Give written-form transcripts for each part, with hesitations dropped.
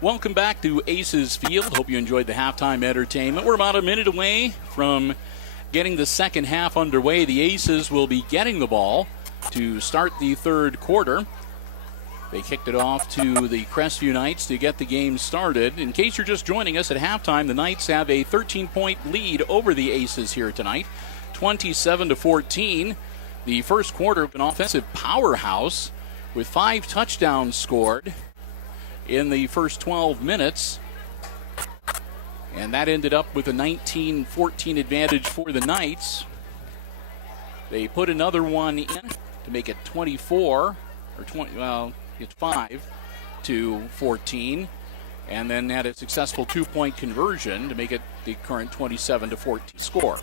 Welcome back to Aces Field. Hope you enjoyed the halftime entertainment. We're about a minute away from getting the second half underway. The Aces will be getting the ball to start the third quarter. They kicked it off to the Crestview Knights to get the game started. In case you're just joining us at halftime, the Knights have a 13-point lead over the Aces here tonight, 27-14. The first quarter of an offensive powerhouse with 5 touchdowns scored in the first 12 minutes. And that ended up with a 19-14 advantage for the Knights. They put another one in to make it 24, or 20, well, it's 5-14, and then had a successful 2-point conversion to make it the current 27-14 score.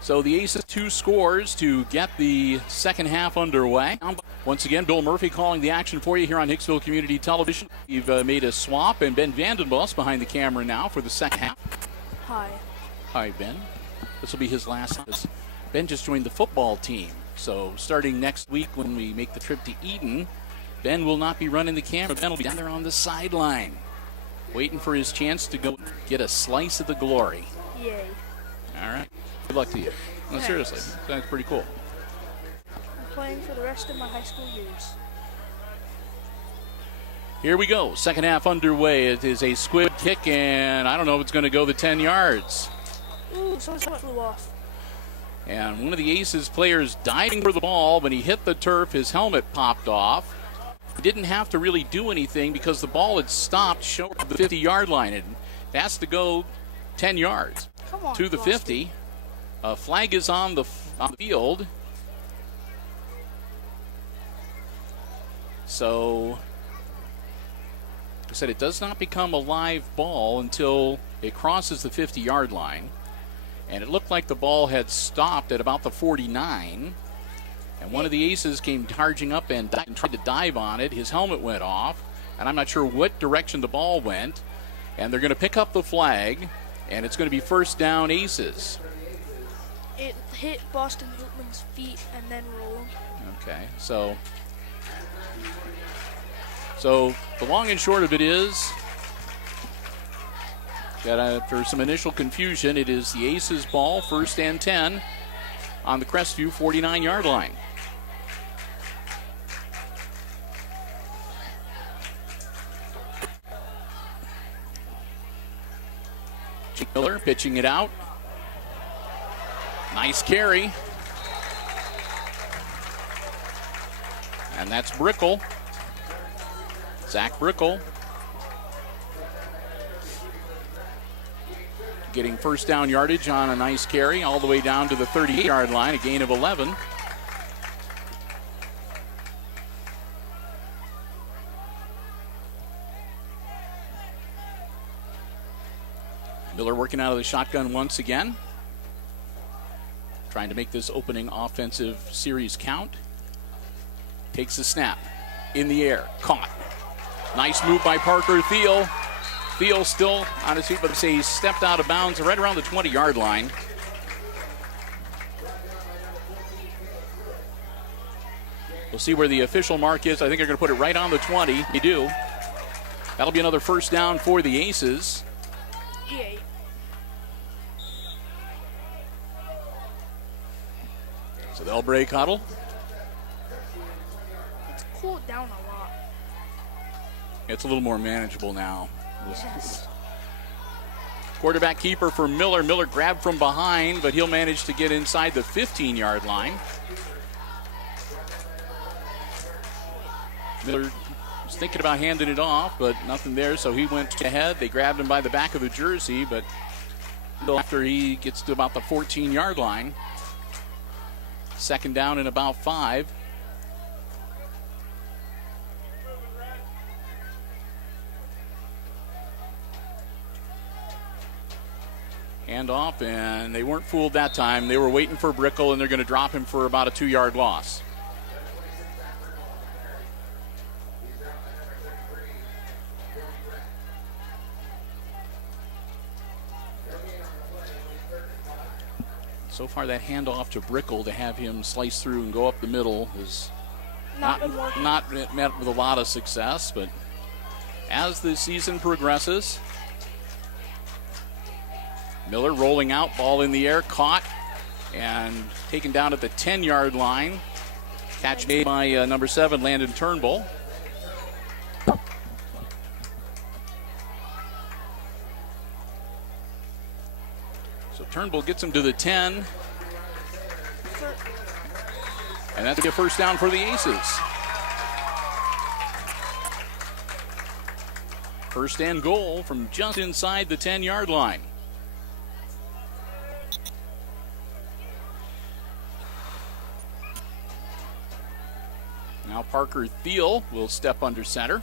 So the Aces 2 scores to get the second half underway. Once again, Bill Murphy calling the action for you here on Hicksville Community Television. We've made a swap, and Ben Vandenbos behind the camera now for the second half. Hi. Hi, Ben. This will be his last. Ben just joined the football team. So starting next week when we make the trip to Eden, Ben will not be running the camera. Ben will be down there on the sideline, waiting for his chance to go get a slice of the glory. Yay. All right. Good luck to you. No, seriously. Sounds pretty cool. I'm playing for the rest of my high school years. Here we go. Second half underway. It is a squib kick, and I don't know if it's going to go the 10 yards. Ooh, someone's helmet flew off. And one of the Aces players diving for the ball. When he hit the turf, his helmet popped off. He didn't have to really do anything because the ball had stopped short of the 50-yard line. It has to go 10 yards to the 50. A flag is on the field. So, like I said, it does not become a live ball until it crosses the 50-yard line. And it looked like the ball had stopped at about the 49. And one of the Aces came charging up and tried to dive on it. His helmet went off, and I'm not sure what direction the ball went. And they're going to pick up the flag, and it's going to be first down Aces. It hit Boston Hilton's feet and then rolled. Okay, so the long and short of it is that after some initial confusion, it is the Aces ball, first and 10 on the Crestview 49-yard line. Jake Miller pitching it out. Nice carry. And that's Brickle. Zach Brickle. Getting first down yardage on a nice carry all the way down to the 38-yard line, a gain of 11. Miller working out of the shotgun once again, trying to make this opening offensive series count. Takes the snap. In the air. Caught. Nice move by Parker Thiel. Thiel still on his feet, but say he stepped out of bounds right around the 20-yard line. We'll see where the official mark is. I think they're going to put it right on the 20. They do. That'll be another first down for the Aces. Yay. So they'll break huddle. It's cooled down a lot. It's a little more manageable now. Yes. Quarterback keeper for Miller. Miller grabbed from behind, but he'll manage to get inside the 15-yard line. Miller was thinking about handing it off, but nothing there, so he went ahead. They grabbed him by the back of the jersey, but after he gets to about the 14-yard line, second down and about 5. Hand off, and they weren't fooled that time. They were waiting for Brickle, and they're going to drop him for about a 2-yard loss. So far, that handoff to Brickle to have him slice through and go up the middle is not met with a lot of success. But as the season progresses, Miller rolling out, ball in the air, caught and taken down at the 10-yard line. Catch made by number 7, Landon Turnbull. So Turnbull gets him to the 10. And that's a first down for the Aces. First and goal from just inside the 10-yard line. Now Parker Thiel will step under center.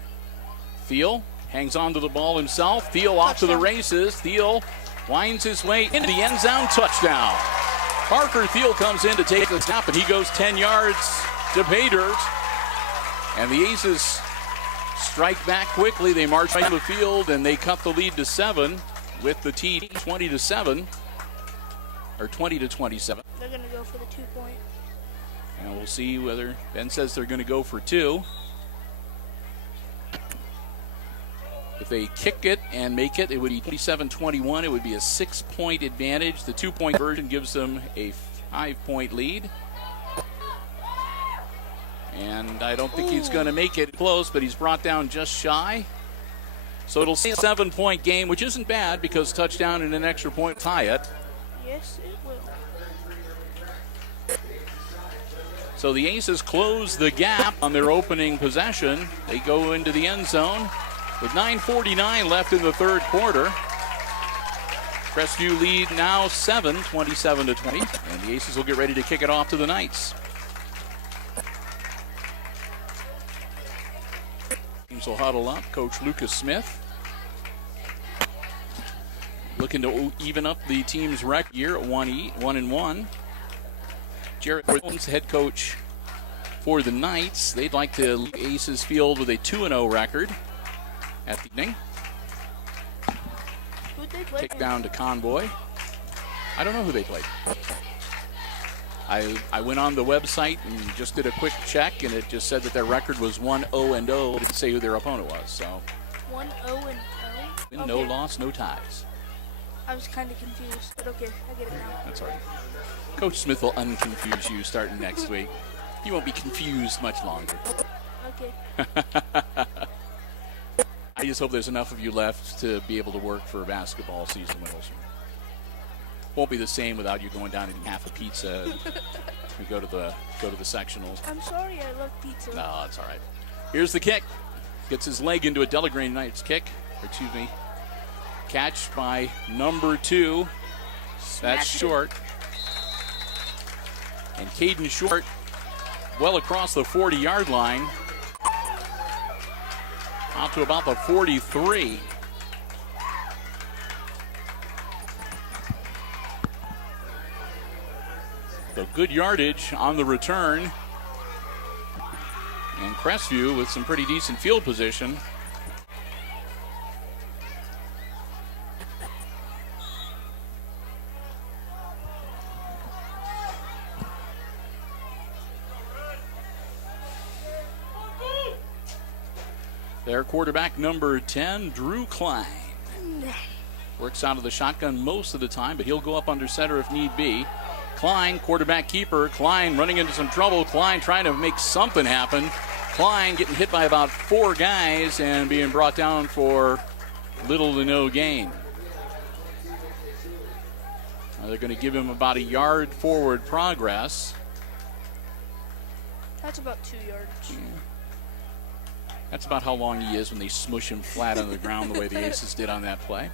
Thiel hangs on to the ball himself. Thiel off to the races. Thiel winds his way into the end zone. Touchdown. Parker Thiel comes in to take the snap, and he goes 10 yards to pay dirt. And the Aces strike back quickly. They march right to the field, and they cut the lead to 7 with the TD, 20-7, or 20-27. They're going to go for the 2-point. And we'll see whether Ben says they're going to go for 2. If they kick it and make it, it would be 27-21. It would be a 6-point advantage. The 2-point version gives them a 5-point lead. And I don't think he's going to make it close, but he's brought down just shy. So it'll be a 7-point game, which isn't bad because touchdown and an extra point tie it. Yes, it will. So the Aces close the gap on their opening possession. They go into the end zone with 9:49 left in the third quarter. Crestview lead now 7, 27-20. And the Aces will get ready to kick it off to the Knights. Teams will huddle up. Coach Lucas Smith looking to even up the team's record year at 1-1. Jarrett Jones, head coach for the Knights. They'd like to leave Aces field with a 2-0 record at the evening. Who'd they play? Kick down to Convoy. I don't know who they played. I went on the website and just did a quick check, and it just said that their record was 1-0-0. It didn't say who their opponent was. So 1-0-0? win, no loss, no ties. I was kind of confused, but okay, I get it now. That's all right. Coach Smith will unconfuse you starting next week. You won't be confused much longer. Okay. I just hope there's enough of you left to be able to work for a basketball season with us. Won't be the same without you going down and eating half a pizza. We go to the sectionals. I'm sorry, I love pizza. No, that's all right. Here's the kick. Gets his leg into a Delagreen Knights kick. Catch by number 2. That's short. And Caden Short well across the 40-yard line. Out to about the 43. So good yardage on the return. And Crestview with some pretty decent field position. Their quarterback, number 10, Drew Klein. Works out of the shotgun most of the time, but he'll go up under center if need be. Klein, quarterback keeper. Klein running into some trouble. Klein trying to make something happen. Klein getting hit by about 4 guys and being brought down for little to no gain. Now they're going to give him about a yard forward progress. That's about 2 yards. Yeah. That's about how long he is when they smush him flat on the ground the way the Aces did on that play.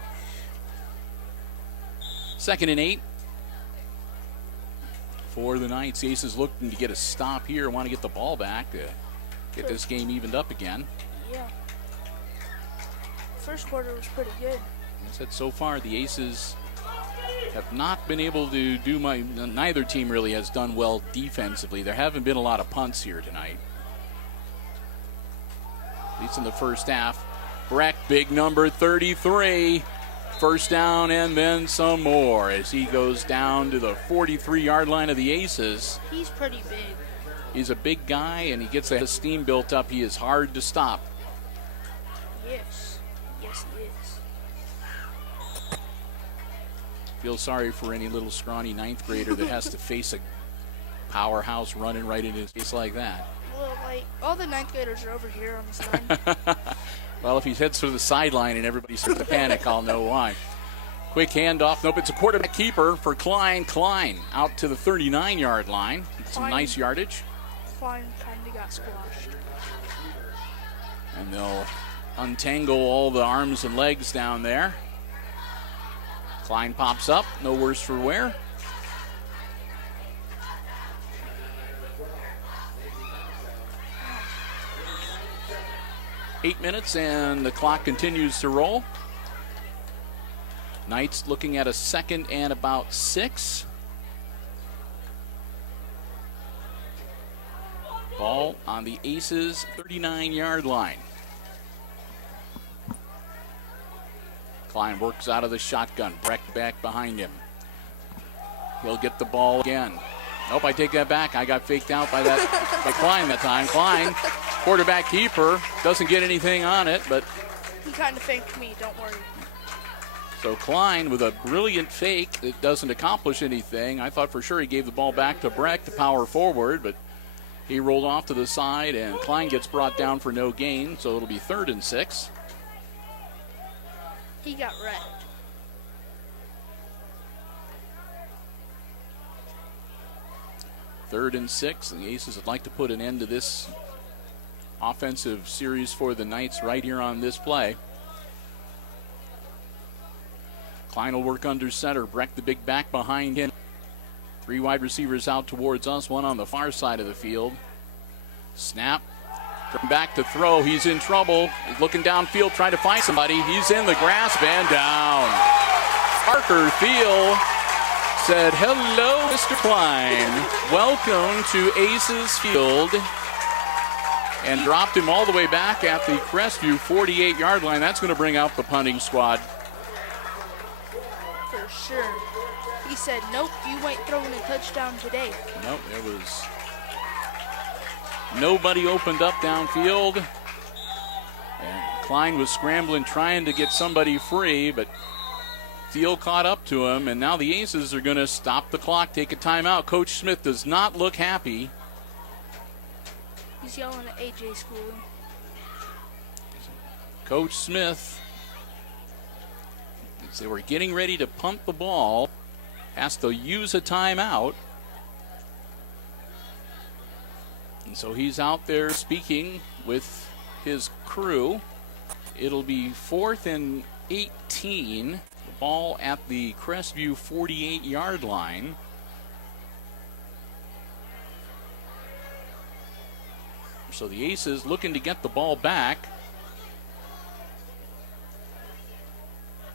2nd and 8 for the Knights. The Aces looking to get a stop here, want to get the ball back to get this game evened up again. Yeah. First quarter was pretty good. I said so far the Aces have not been able to do neither team really has done well defensively. There haven't been a lot of punts here tonight, at least in the first half. Breck, big number 33. First down and then some more as he goes down to the 43-yard line of the Aces. He's pretty big. He's a big guy, and he gets the steam built up. He is hard to stop. Yes. Yes, he is. Feel sorry for any little scrawny 9th grader that has to face a powerhouse running right in his face like that. Well, like, all the 9th graders are over here on this line. Well, if he heads to the sideline and everybody starts to panic, I'll know why. Quick handoff. Nope, it's a quarterback keeper for Klein. Klein out to the 39-yard line. Some nice yardage. Klein kind of got squashed. And they'll untangle all the arms and legs down there. Klein pops up. No worse for wear. Eight minutes and the clock continues to roll. Knights looking at a 2nd and about 6. Ball on the Aces 39-yard line. Klein works out of the shotgun. Breck back behind him. He'll get the ball again. Nope, I take that back. I got faked out by Klein that time. Klein, quarterback keeper, doesn't get anything on it, but he kind of faked me, don't worry. So Klein with a brilliant fake that doesn't accomplish anything. I thought for sure he gave the ball back to Breck to power forward, but he rolled off to the side, and Klein gets brought down for no gain, so it'll be 3rd and 6. He got wrecked. Third and 6, and the Aces would like to put an end to this offensive series for the Knights right here on this play. Klein will work under center. Breck, the big back behind him. 3 wide receivers out towards us, one on the far side of the field. Snap. From back to throw. He's in trouble. He's looking downfield, trying to find somebody. He's in the grasp and down. Parker Thiel said, "Hello, Mr. Klein. Welcome to Aces Field." And dropped him all the way back at the Crestview 48-yard line. That's going to bring out the punting squad. For sure. He said, "Nope, you ain't throwing a touchdown today." Nope, there was nobody opened up downfield. And Klein was scrambling, trying to get somebody free, but Thiel caught up to him, and now the Aces are going to stop the clock, take a timeout. Coach Smith does not look happy. He's yelling at AJ Schooling. Coach Smith, as they were getting ready to punt the ball, has to use a timeout. And so he's out there speaking with his crew. It'll be 4th and 18. The ball at the Crestview 48-yard line. So the Aces looking to get the ball back.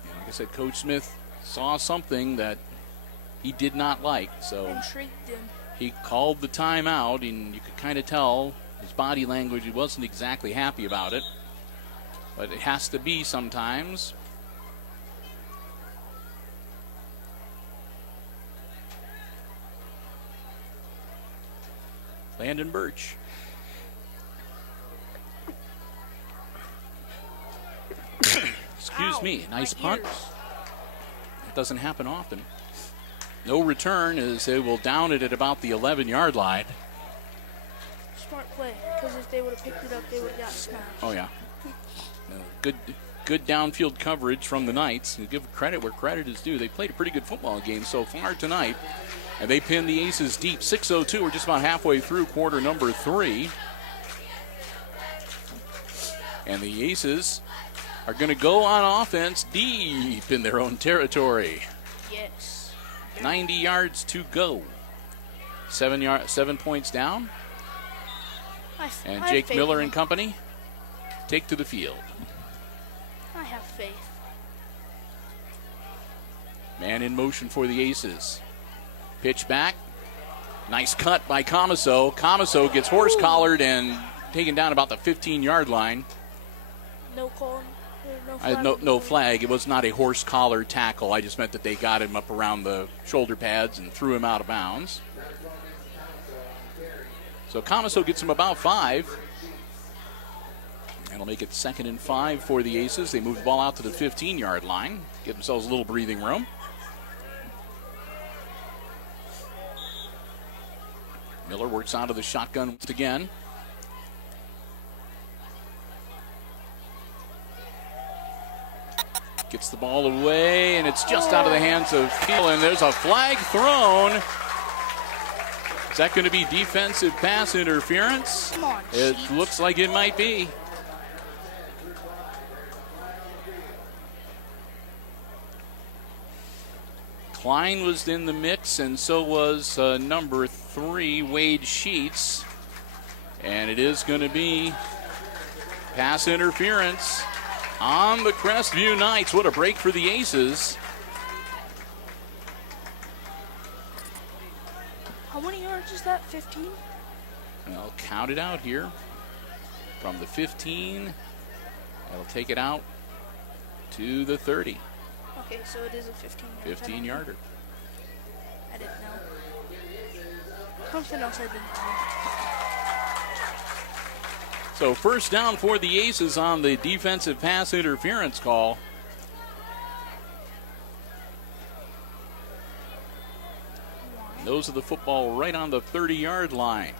And like I said, Coach Smith saw something that he did not like. So Intrigued him. he called the timeout, and you could kind of tell his body language, he wasn't exactly happy about it. But it has to be sometimes. Landon Birch. Excuse me, nice punt. It doesn't happen often. No return as they will down it at about the 11-yard line. Smart play, because if they would have picked it up, they would have got smashed. Oh, yeah. No, good good downfield coverage from the Knights. You give credit where credit is due. They played a pretty good football game so far tonight. And they pinned the Aces deep. 6:02. We're just about halfway through quarter number 3. And the Aces are going to go on offense deep in their own territory. Yes. 90 yards to go. 7 points down. And Jake Miller and company take to the field. I have faith. Man in motion for the Aces. Pitch back. Nice cut by Comiso. Comiso gets horse-collared and taken down about the 15-yard line. No call. No flag. It was not a horse-collar tackle. I just meant that they got him up around the shoulder pads and threw him out of bounds. So Comiso gets him about 5. That'll make it 2nd and 5 for the Aces. They move the ball out to the 15-yard line. Give themselves a little breathing room. Miller works out of the shotgun once again. Gets the ball away, and it's just out of the hands of Field, and there's a flag thrown. Is that going to be defensive pass interference? Come on, It Chiefs. looks like it might be. Klein was in the mix, and so was number 3, Wade Sheets. And it is going to be pass interference on the Crestview Knights. What a break for the Aces. How many yards is that? 15? I'll count it out here. From the 15, it'll take it out to the 30. Okay, so it is a 15-yard. 15-yarder. I didn't know. Something else I didn't know. So first down for the Aces on the defensive pass interference call. Those are the football right on the 30-yard line.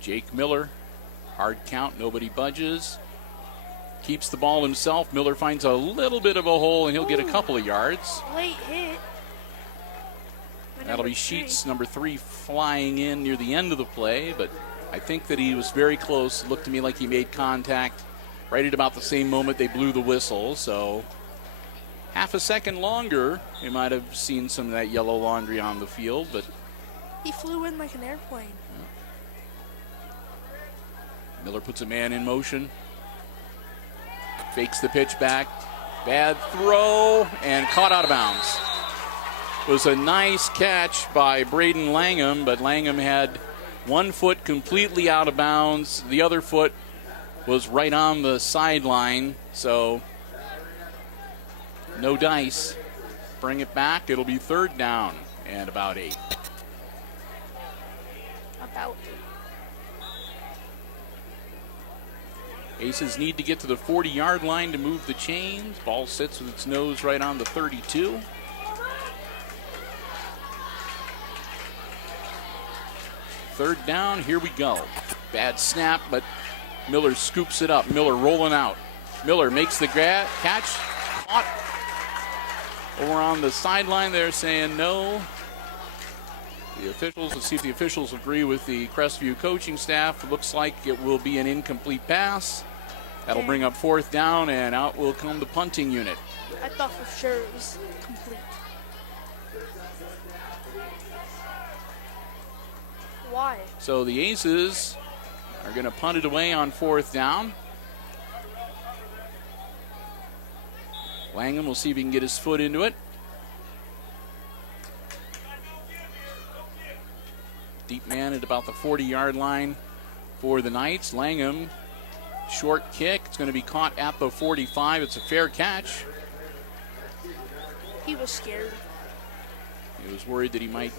Jake Miller, hard count, nobody budges. Keeps the ball himself. Miller finds a little bit of a hole, and he'll get a couple of yards. Late hit. That'll be Sheets, number 3, flying in near the end of the play, but I think that he was very close. It looked to me like he made contact right at about the same moment they blew the whistle, so half a second longer, you might have seen some of that yellow laundry on the field, but He flew in like an airplane. Miller puts a man in motion. Fakes the pitch back. Bad throw and caught out of bounds. It was a nice catch by Braden Langham, but Langham had one foot completely out of bounds. The other foot was right on the sideline, so no dice. Bring it back. It'll be 3rd down and about 8. About. Aces need to get to the 40-yard line to move the chains. Ball sits with its nose right on the 32. Third down, here we go. Bad snap, but Miller scoops it up. Miller rolling out. Miller makes the catch. Caught over on the sideline. They're saying no. The officials, let's see if the officials agree with the Crestview coaching staff. It looks like it will be an incomplete pass. That'll bring up 4th down, and out will come the punting unit. I thought for sure it was complete. Why? So the Aces are going to punt it away on 4th down. Langham will see if he can get his foot into it. Deep man at about the 40-yard line for the Knights. Langham, short kick. It's going to be caught at the 45. It's a fair catch. He was scared. He was worried that he might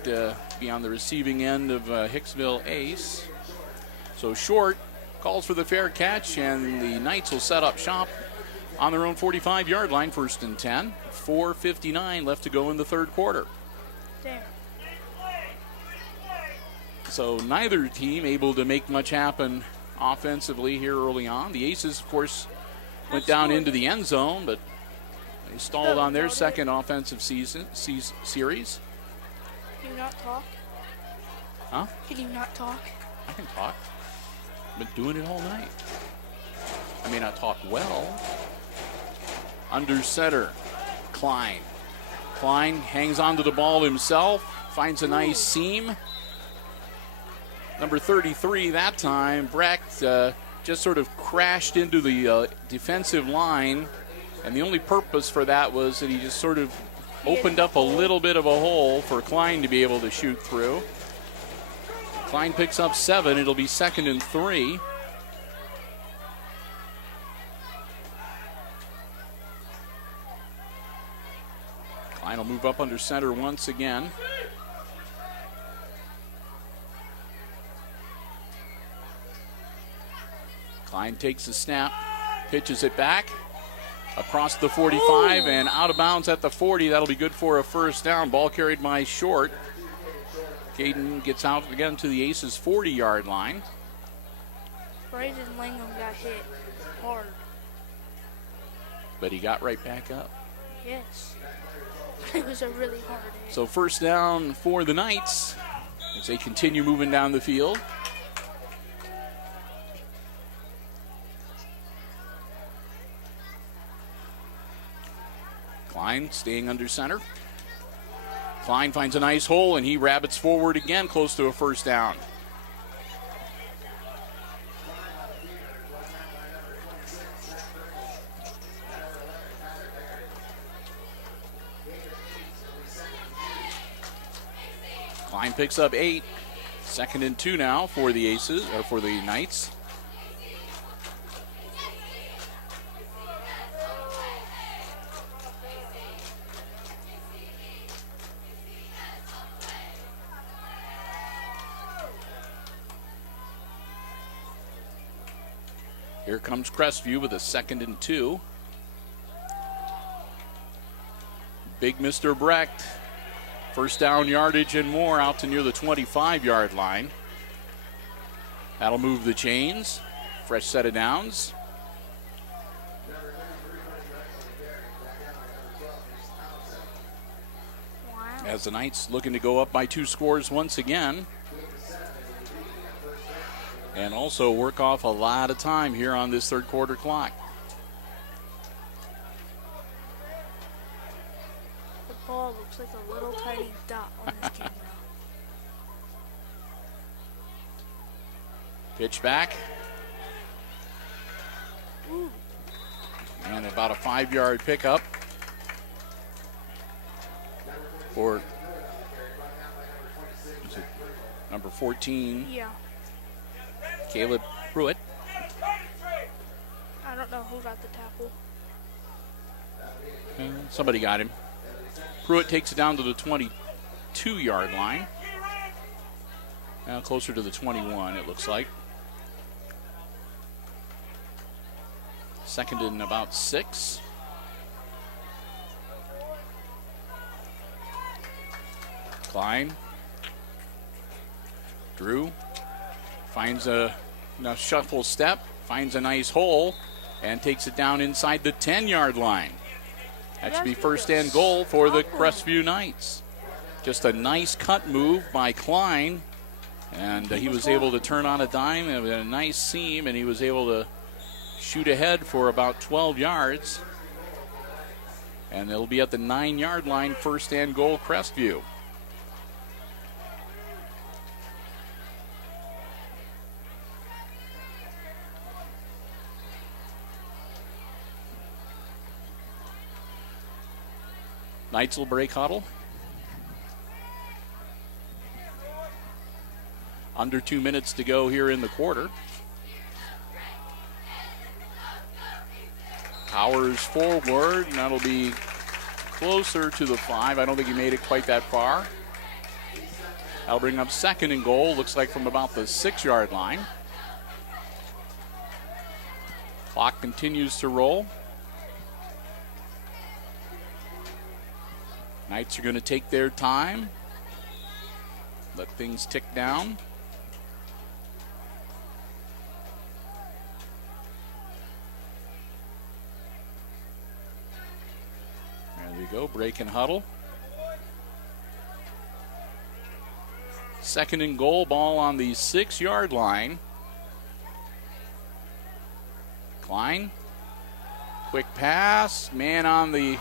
be on the receiving end of Hicksville ace. So short, calls for the fair catch, and the Knights will set up shop on their own 45-yard line, 1st and 10. 4:59 left to go in the 3rd quarter. Damn. So neither team able to make much happen offensively here early on. The Aces, of course, went down into the end zone, but they stalled on their second offensive series. Can you not talk? Huh? Can you not talk? I can talk. I've been doing it all night. I may not talk well. Under center, Klein. Klein hangs onto the ball himself, finds a nice seam. Number 33 that time, Brecht just sort of crashed into the defensive line, and the only purpose for that was that he just sort of opened up a little bit of a hole for Klein to be able to shoot through. Klein picks up 7. It'll be 2nd and 3. Klein will move up under center once again. Klein takes the snap, pitches it back across the 45 and out of bounds at the 40. That'll be good for a first down. Ball carried by Short. Caden gets out again to the Aces' 40-yard line. Bryson Langham got hit hard. But he got right back up. Yes. It was a really hard hit. So first down for the Knights as they continue moving down the field. Klein staying under center. Klein finds a nice hole, and he rabbits forward again, close to a first down. Klein picks up 8. 2nd and 2 now for the Aces, or for the Knights. Here comes Crestview with a 2nd and 2. Big Mr. Brecht. First down yardage and more out to near the 25-yard line. That'll move the chains. Fresh set of downs. Wow. As the Knights looking to go up by 2 scores once again. And also work off a lot of time here on this third quarter clock. The ball looks like a little tiny dot on this camera. Pitch back. Ooh. And about a 5-yard pickup for is it number 14. Yeah. Caleb Pruitt. I don't know who got the tackle. Somebody got him. Pruitt takes it down to the 22-yard line. Now closer to the 21, it looks like. 2nd and about 6. Klein. Drew finds a shuffle step, finds a nice hole, and takes it down inside the 10-yard line. That should be first and goal for the Crestview Knights. Just a nice cut move by Klein, and he was able to turn on a dime and a nice seam, and he was able to shoot ahead for about 12 yards. And it'll be at the 9-yard line, first and goal, Crestview. Knights will break huddle. Under 2 minutes to go here in the quarter. Powers forward, and that'll be closer to the 5. I don't think he made it quite that far. That'll bring up 2nd and goal, looks like from about the 6-yard line. Clock continues to roll. Knights are going to take their time, let things tick down. go, break and huddle. 2nd and goal, ball on the 6-yard line. Klein, quick pass, man on the,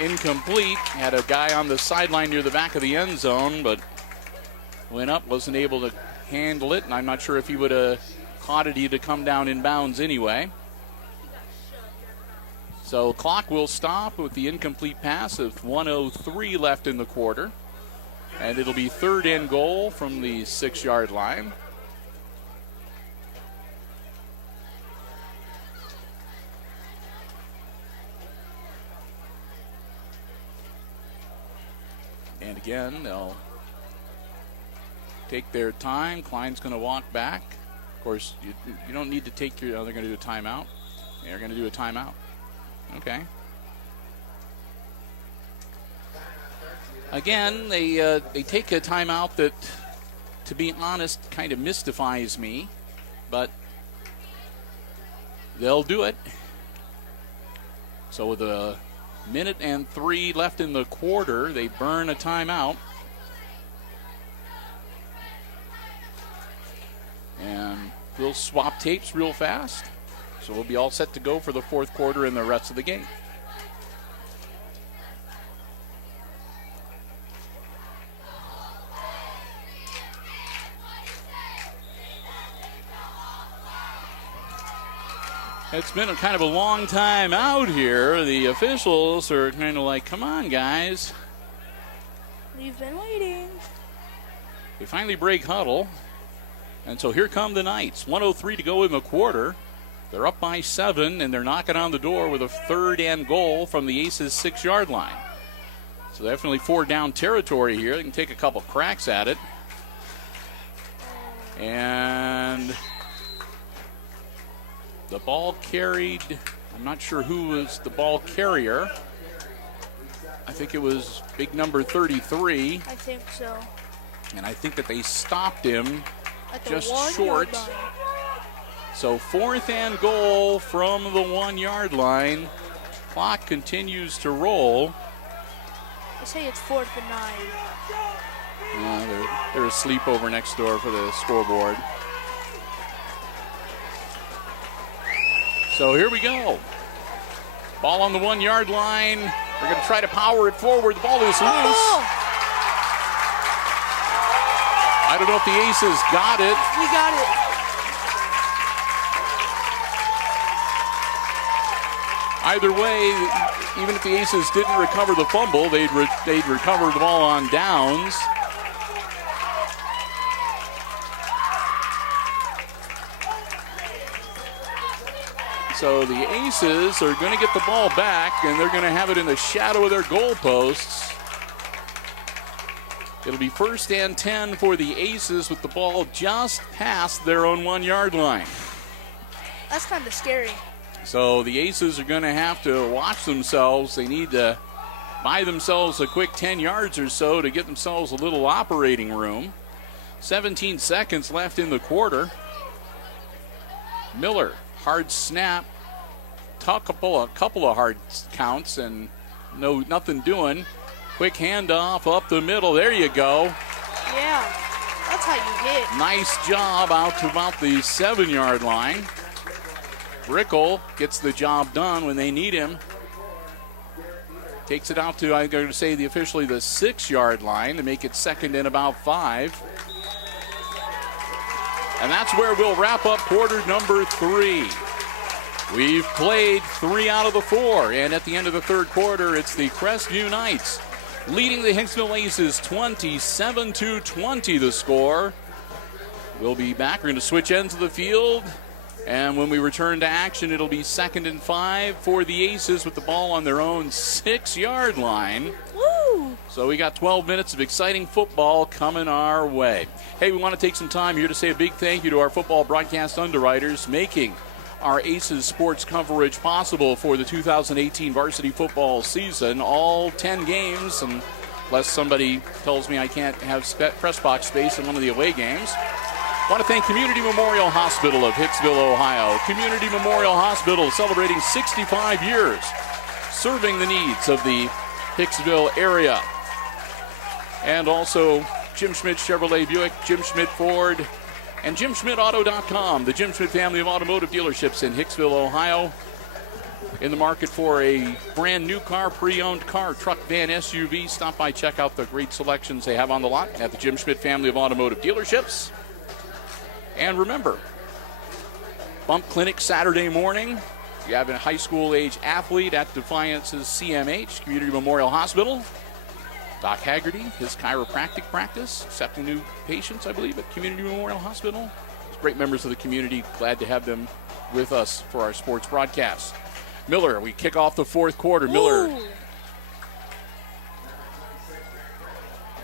incomplete. Had a guy on the sideline near the back of the end zone, but went up, wasn't able to handle it, and I'm not sure if he would have caught it, he'd have come down in bounds anyway. So clock will stop with the incomplete pass of 1:03 left in the quarter. And it'll be 3rd and goal from the 6-yard line. And again, they'll take their time. Klein's going to walk back. Of course, you don't need to take your, they're going to do a timeout. They're going to do a timeout. Okay. Again, they take a timeout that, to be honest, kind of mystifies me, but they'll do it. So with 1:03 left in the quarter, they burn a timeout. And we'll swap tapes real fast. So we'll be all set to go for the 4th quarter and the rest of the game. It's been a kind of a long time out here. The officials are kind of like, come on, guys. We've been waiting. They finally break huddle. And so here come the Knights. 1:03 to go in the quarter. They're up by 7, and they're knocking on the door with a 3rd and goal from the Aces' 6-yard line. So definitely 4-down territory here. They can take a couple cracks at it. And the ball carried, I'm not sure who was the ball carrier. I think it was big number 33. I think so. And I think that they stopped him At the just 1 short. yard line. So 4th and goal from the 1-yard line. Clock continues to roll. I say it's 4th and 9. Yeah, they're asleep over next door for the scoreboard. So here we go. Ball on the 1-yard line. They're going to try to power it forward. The ball is loose. I don't know if the Aces got it. We got it. Either way, even if the Aces didn't recover the fumble, they'd recover the ball on downs. So the Aces are going to get the ball back, and they're going to have it in the shadow of their goalposts. It'll be 1st and 10 for the Aces with the ball just past their own 1-yard line. That's kind of scary. So the Aces are going to have to watch themselves. They need to buy themselves a quick 10 yards or so to get themselves a little operating room. 17 seconds left in the quarter. Miller, hard snap. A couple of hard counts and nothing doing. Quick handoff up the middle. There you go. Yeah, that's how you hit. Nice job out to about the 7-yard line. Brickle gets the job done when they need him. Takes it out to, I'm going to say, officially the 6-yard line to make it 2nd and about 5. And that's where we'll wrap up quarter number 3. We've played 3 out of the 4, and at the end of the 3rd quarter, it's the Crestview Knights leading the Hicksville Aces 27-20 the score. We'll be back. We're going to switch ends of the field, and when we return to action, it'll be 2nd and 5 for the Aces with the ball on their own 6-yard line. Woo! So we got 12 minutes of exciting football coming our way. Hey, we want to take some time here to say a big thank you to our football broadcast underwriters making our Aces sports coverage possible for the 2018 varsity football season. All 10 games, unless somebody tells me I can't have press box space in one of the away games. I want to thank Community Memorial Hospital of Hicksville, Ohio. Community Memorial Hospital celebrating 65 years serving the needs of the Hicksville area. And also Jim Schmidt Chevrolet Buick, Jim Schmidt Ford, and JimSchmidtAuto.com, the Jim Schmidt family of automotive dealerships in Hicksville, Ohio. In the market for a brand new car, pre-owned car, truck, van, SUV. Stop by, check out the great selections they have on the lot at the Jim Schmidt family of automotive dealerships. And remember, Bump Clinic Saturday morning. If you have a high school age athlete at Defiance's CMH, Community Memorial Hospital. Doc Haggerty, his chiropractic practice, accepting new patients, I believe, at Community Memorial Hospital. Great members of the community. Glad to have them with us for our sports broadcast. Miller, we kick off the fourth quarter. Miller,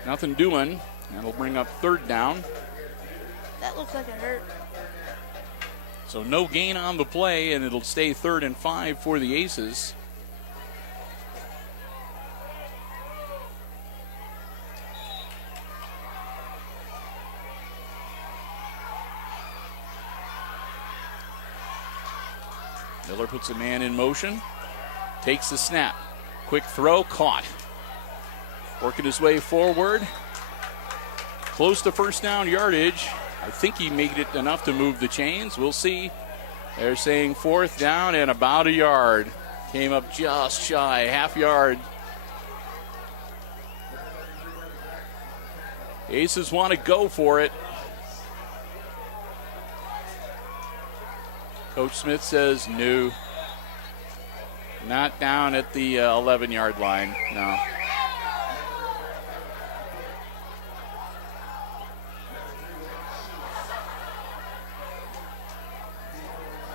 nothing doing. That'll bring up third down. That looks like it hurt. So no gain on the play, and it'll stay 3rd and 5 for the Aces. Miller puts a man in motion, takes the snap. Quick throw, caught. Working his way forward. Close to first down yardage. I think he made it enough to move the chains. We'll see. They're saying 4th down and about a yard. Came up just shy, half yard. Aces want to go for it. Coach Smith says no. Not down at the 11-yard line, no.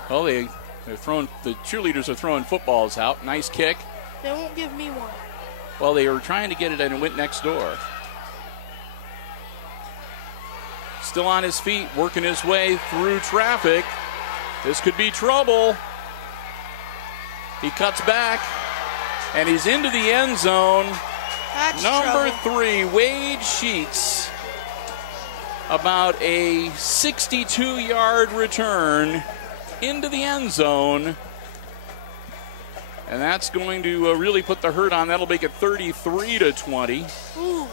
Well, they're throwing, the cheerleaders are throwing footballs out. Nice kick. They won't give me one. Well, they were trying to get it and it went next door. Still on his feet, working his way through traffic. This could be trouble. He cuts back, and he's into the end zone. That's Number trouble. 3, Wade Sheets. About a 62-yard return into the end zone. And that's going to really put the hurt on. That'll make it 33-20. Ooh.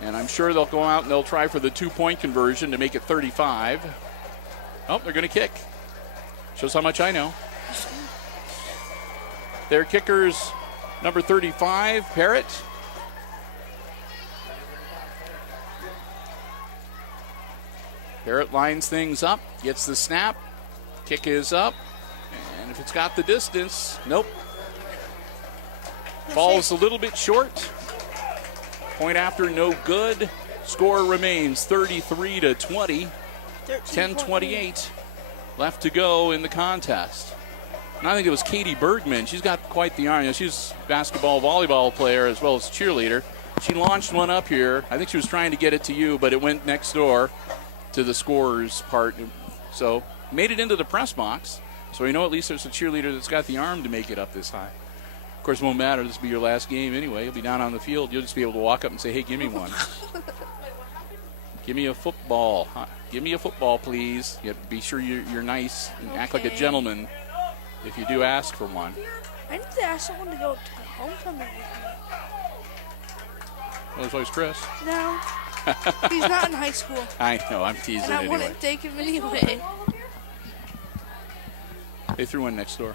And I'm sure they'll go out and they'll try for the 2-point conversion to make it 35. Oh, they're going to kick. Shows how much I know. Their kicker's number 35, Parrott. Parrott lines things up, gets the snap. Kick is up. And if it's got the distance, nope. Falls a little bit short. Point after, no good. Score remains 33-20. 10:28 left to go in the contest. And I think it was Katie Bergman. She's got quite the arm. You know, she's a basketball, volleyball player as well as cheerleader. She launched one up here. I think she was trying to get it to you, but it went next door to the scorer's part. So made it into the press box. So you know at least there's a cheerleader that's got the arm to make it up this high. Of course, it won't matter. This will be your last game anyway. You'll be down on the field. You'll just be able to walk up and say, hey, give me one. Give me a football. Give me a football, please. You have to be sure you're nice and act like a gentleman if you do ask for one. I need to ask someone to go to homecoming with me. Well, there's always Chris. No. He's not in high school. I know, I'm teasing And I anyway. wouldn't take him anyway. They threw one next door.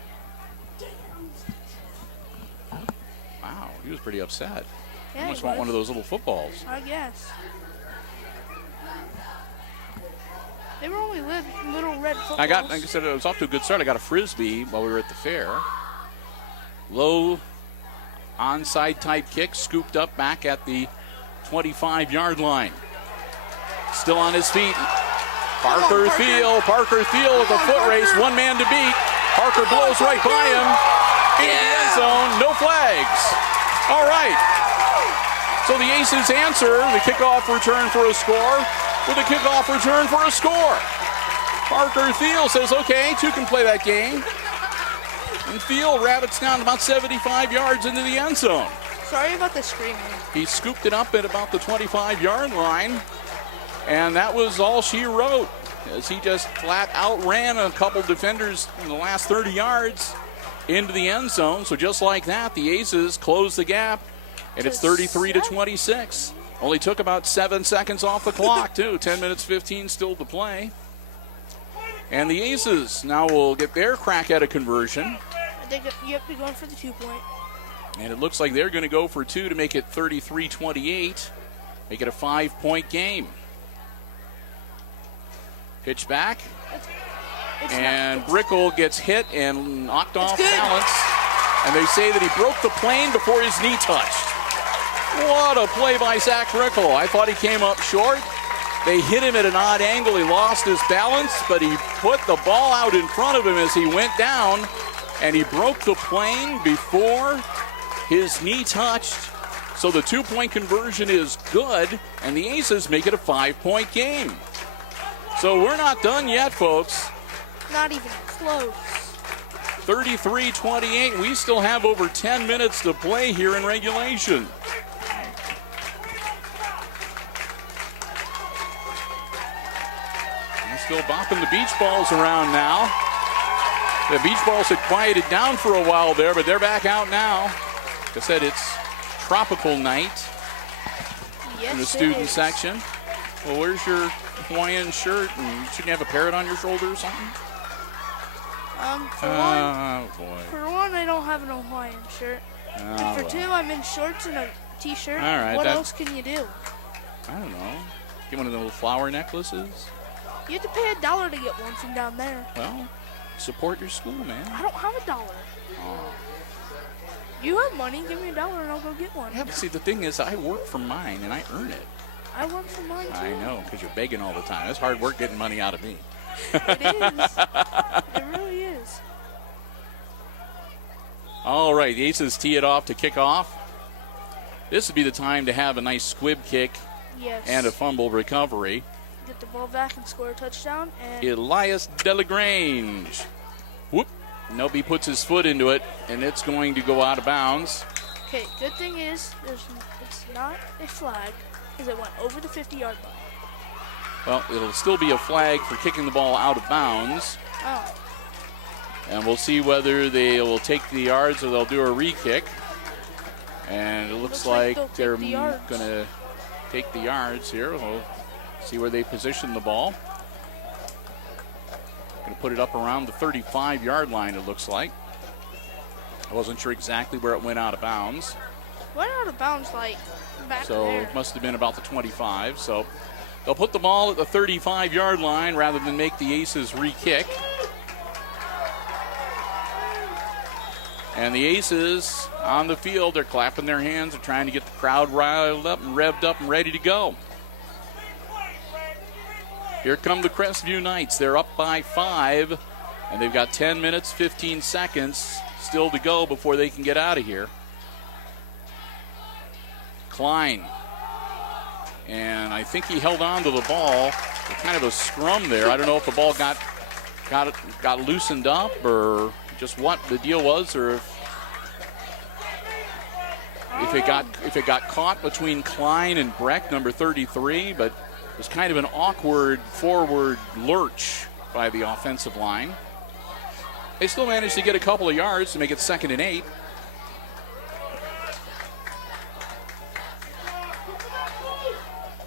Wow, he was pretty upset. Yeah, He must he want was. one of those little footballs. I guess. They were only little red footballs. Like I said, it was off to a good start. I got a Frisbee while we were at the fair. Low onside type kick, scooped up back at the 25-yard line. Still on his feet. Parker Thiel with a foot race, one man to beat. Parker blows right by him. Into the end zone, no flags. All right. So the Aces answer the kickoff return for a score with a kickoff return for a score. Parker Thiel says, okay, 2 can play that game. And Thiel rabbits down about 75 yards into the end zone. Sorry about the screaming. He scooped it up at about the 25-yard line. And that was all she wrote, as he just flat outran a couple defenders in the last 30 yards into the end zone. So just like that, the Aces close the gap, and it's 33-26. Only took about 7 seconds off the clock, too. 10 minutes, 15 still to play. And the Aces now will get their crack at a conversion. I think you have to be going for the 2-point. And it looks like they're going to go for 2 to make it 33-28. Make it a 5-point game. Pitch back. And Brickle gets hit and knocked off balance. And they say that he broke the plane before his knee touched. What a play by Zach Brickle. I thought he came up short. They hit him at an odd angle. He lost his balance, but he put the ball out in front of him as he went down. And he broke the plane before his knee touched. So the 2-point conversion is good, and the Aces make it a 5-point game. So we're not done yet, folks. Not even close. 33-28. We still have over 10 minutes to play here in regulation. He's still bopping the beach balls around now. The beach balls had quieted down for a while there, but they're back out now. Like I said, it's tropical night in the student section. Well, where's your Hawaiian shirt? And shouldn't you have a parrot on your shoulder or something? For one, I don't have an Hawaiian shirt. And for two, I'm in shorts and a t-shirt. All right, what else can you do? I don't know. Get one of the little flower necklaces. You have to pay $1 to get one from down there. Well, support your school, man. I don't have $1. Oh. You have money, give me $1 and I'll go get one. Yeah, but see, the thing is, I work for mine and I earn it. I work for mine too. I know, because you're begging all the time. It's hard work getting money out of me. It is. It really is. All right, the Aces tee it off to kick off. This would be the time to have a nice squib kick and a fumble recovery. Get the ball back and score a touchdown. And Elias Delagrange. Whoop. Nope, he puts his foot into it, and it's going to go out of bounds. Okay, good thing is it's not a flag because it went over the 50-yard line. Well, it'll still be a flag for kicking the ball out of bounds. Oh. And we'll see whether they will take the yards or they'll do a re-kick. And it looks like they're going to take the yards here. We'll see where they position the ball. Going to put it up around the 35-yard line, it looks like. I wasn't sure exactly where it went out of bounds. Went out of bounds like back so there. It must have been about the 25. So they'll put the ball at the 35-yard line rather than make the Aces re-kick. And the Aces on the field, they're clapping their hands. They're trying to get the crowd riled up and revved up and ready to go. Here come the Crestview Knights. They're up by 5, and they've got 10 minutes, 15 seconds still to go before they can get out of here. Klein. And I think he held on to the ball. Kind of a scrum there. I don't know if the ball got loosened up or just what the deal was, or if it got caught between Klein and Breck, number 33, but it was kind of an awkward forward lurch by the offensive line. They still managed to get a couple of yards to make it 2nd and 8.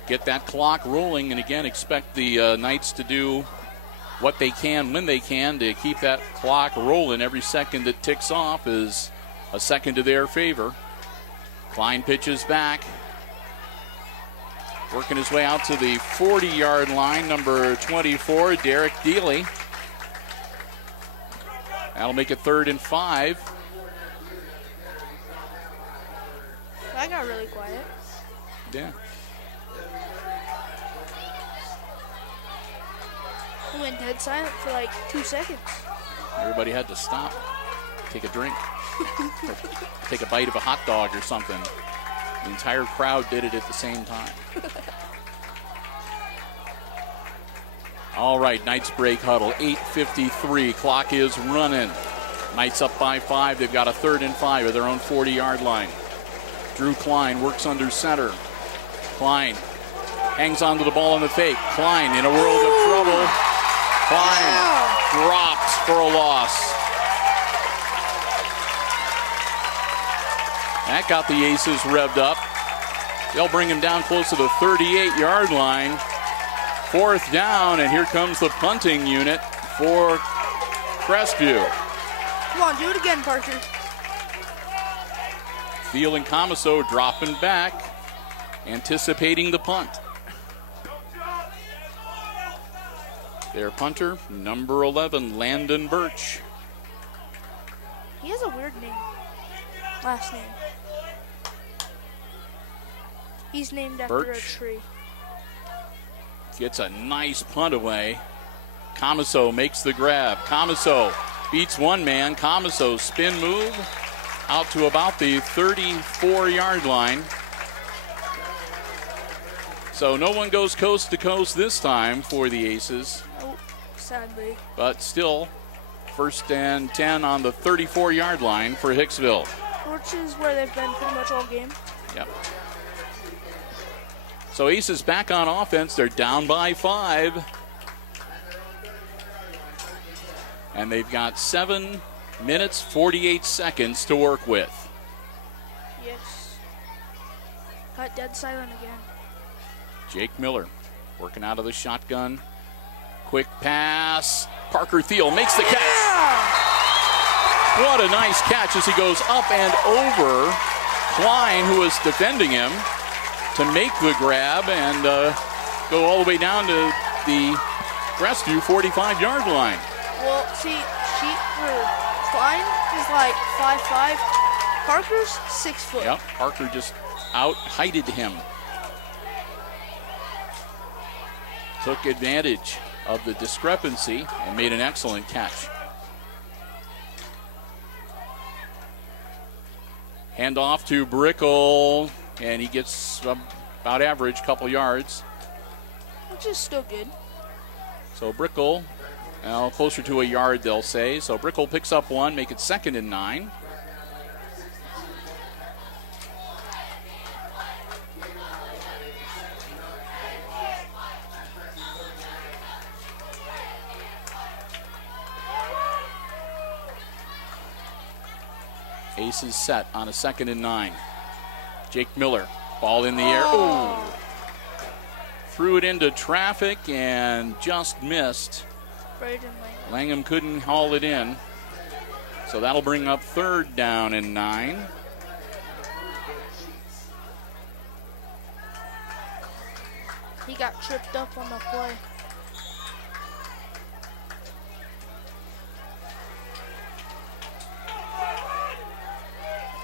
Get that clock rolling, and again, expect the Knights to do what they can when they can to keep that clock rolling. Every second that ticks off is a second to their favor. Klein pitches back. Working his way out to the 40-yard line, number 24, Derek Dealey. That'll make it 3rd and 5. That got really quiet. Yeah. We went dead silent for like 2 seconds. Everybody had to stop, take a drink, or take a bite of a hot dog or something. The entire crowd did it at the same time. All right, Knights break huddle, 8:53. Clock is running. Knights up by 5. They've got a 3rd and 5 at their own 40-yard line. Drew Klein works under center. Klein hangs onto the ball in the fake. Klein in a world of trouble. Klein dropped for a loss. That got the Aces revved up. They'll bring him down close to the 38-yard line. 4th down, and here comes the punting unit for Crestview. Come on, do it again, Parker. Thiel and Comiso dropping back, anticipating the punt. Their punter, number 11, Landon Birch. He has a weird name. Last name. He's named after Birch. a tree. Gets a nice punt away. Comiso makes the grab. Comiso beats one man. Comiso spin move out to about the 34-yard line. So no one goes coast to coast this time for the Aces. Oh, sadly. But still, 1st and 10 on the 34-yard line for Hicksville. Which is where they've been pretty much all game. Yep. So Aces back on offense. They're down by 5. And they've got 7 minutes, 48 seconds to work with. Yes. Got dead silent again. Jake Miller working out of the shotgun. Quick pass. Parker Thiel makes the catch. Yeah! What a nice catch as he goes up and over Klein, who was defending him, to make the grab and go all the way down to the Crestview 45-yard line. Well, see, Klein is like 5'5". Parker's 6 foot. Yep, Parker just out-heighted him. Took advantage of the discrepancy and made an excellent catch. Hand off to Brickle, and he gets about average, couple yards. Which is still good. So Brickle, well, closer to a yard, they'll say. So Brickle picks up 1, make it 2nd and 9. Aces set on a 2nd and 9. Jake Miller, ball in the air. Ooh. Threw it into traffic and just missed. Braden Langham couldn't haul it in. So that'll bring up 3rd down and 9. He got tripped up on the play.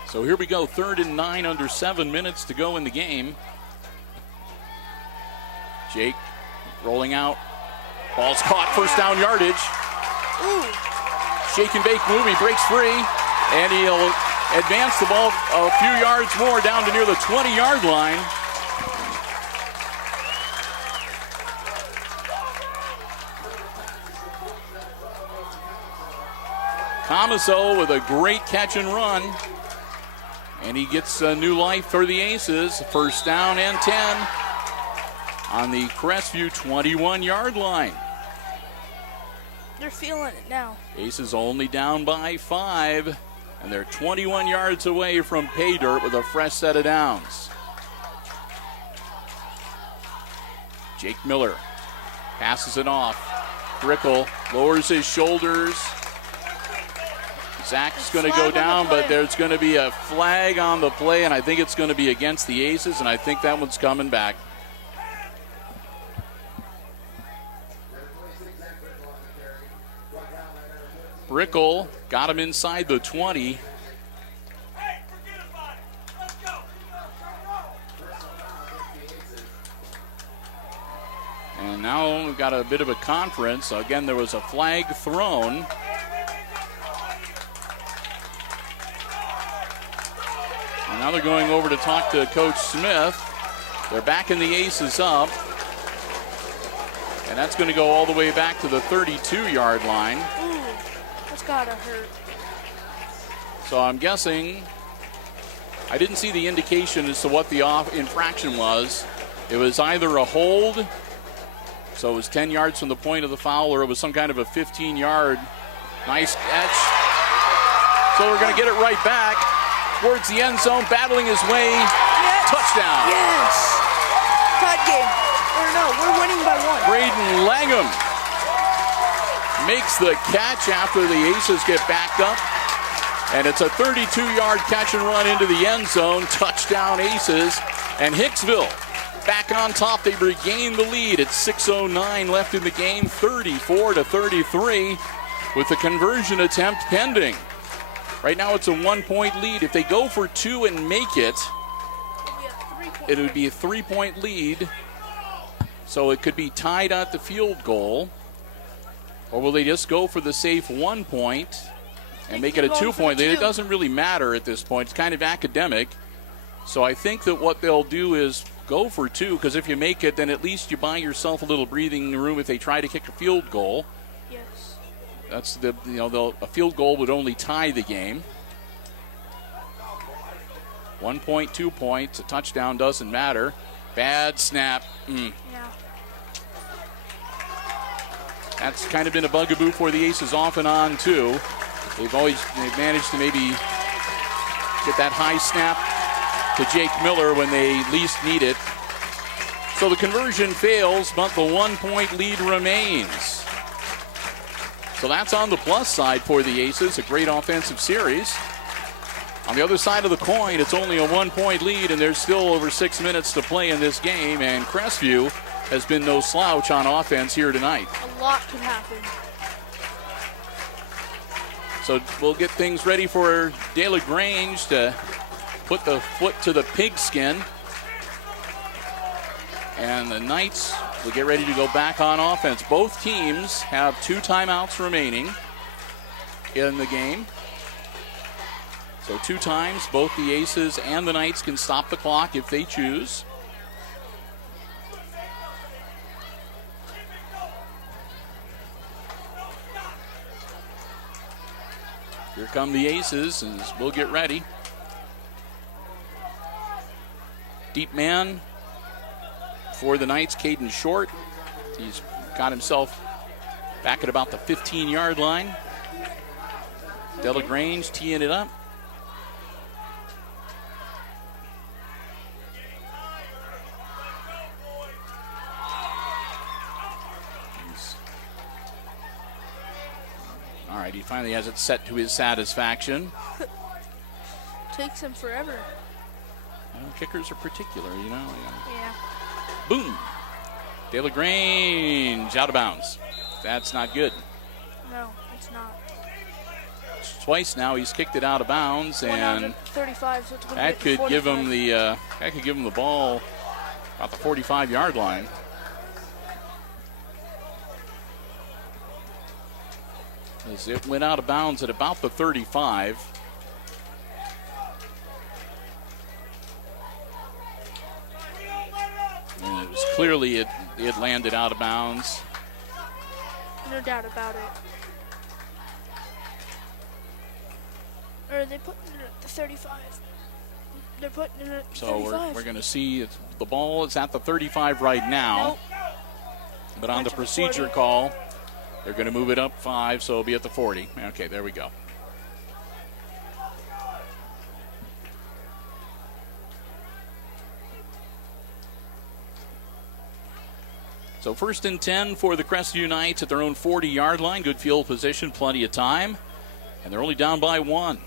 So here we go, 3rd and 9 under 7 minutes to go in the game. Jake rolling out. Ball's caught, 1st down yardage. Ooh. Shake and bake move, he breaks free, and he'll advance the ball a few yards more down to near the 20-yard line. Comiso with a great catch and run. And he gets a new life for the Aces. 1st down and 10 on the Crestview 21-yard line. They're feeling it now. Aces only down by 5, and they're 21 yards away from pay dirt with a fresh set of downs. Jake Miller passes it off. Brickle lowers his shoulders. Zach's going to go down, but there's going to be a flag on the play, and I think it's going to be against the Aces, and I think that one's coming back. Brickle got him inside the 20. And now we've got a bit of a conference. Again, there was a flag thrown. And now they're going over to talk to Coach Smith. They're backing the Aces up. And that's going to go all the way back to the 32-yard line. Ooh, that's gotta hurt. So I'm guessing, I didn't see the indication as to what the infraction was. It was either a hold, so it was 10 yards from the point of the foul, or it was some kind of a 15-yard nice catch. So we're going to get it right back. towards the end zone, battling his way. Yes. Touchdown. Yes. Tied game. Or no, we're winning by 1. Braden Langham makes the catch after the Aces get backed up. And it's a 32-yard catch and run into the end zone. Touchdown Aces. And Hicksville back on top. They regain the lead. It's 6:09 left in the game, 34-33, with the conversion attempt pending. Right now it's a 1-point lead. If they go for 2 and make it, it would be a 3-point lead. So it could be tied at the field goal. Or will they just go for the safe 1 point and make it a 2-point lead? It doesn't really matter at this point. It's kind of academic. So I think that what they'll do is go for 2, because if you make it, then at least you buy yourself a little breathing room if they try to kick a field goal. Yes. That's a field goal would only tie the game. 1 point, 2 points, a touchdown doesn't matter. Bad snap. Yeah. That's kind of been a bugaboo for the Aces off and on too. They've managed to maybe get that high snap to Jake Miller when they least need it. So the conversion fails, but the 1-point lead remains. So that's on the plus side for the Aces, a great offensive series. On the other side of the coin, it's only a 1-point lead, and there's still over 6 minutes to play in this game, and Crestview has been no slouch on offense here tonight. A lot could happen. So we'll get things ready for De La Grange to put the foot to the pigskin. And the Knights will get ready to go back on offense. Both teams have 2 timeouts remaining in the game. So 2 times, both the Aces and the Knights can stop the clock if they choose. Here come the Aces, and we'll get ready. Deep man for the Knights, Caden Short. He's got himself back at about the 15-yard line. De La Grange teeing it up. All right, he finally has it set to his satisfaction. Takes him forever. Well, kickers are particular, you know. Yeah. Boom. De La Grange out of bounds. That's not good. No, it's not. Twice now he's kicked it out of bounds, and 35, so it's going that could give him the ball about the 45-yard line. As it went out of bounds at about the 35. And it was clearly it landed out of bounds. No doubt about it. Or are they putting it at the 35? They're putting it at the 35. So we're going to see the ball is at the 35 right now. Nope. But on the procedure call, they're going to move it up 5, so it'll be at the 40. Okay, there we go. So 1st and 10 for the Crestview Knights at their own 40-yard line. Good field position, plenty of time. And they're only down by 1.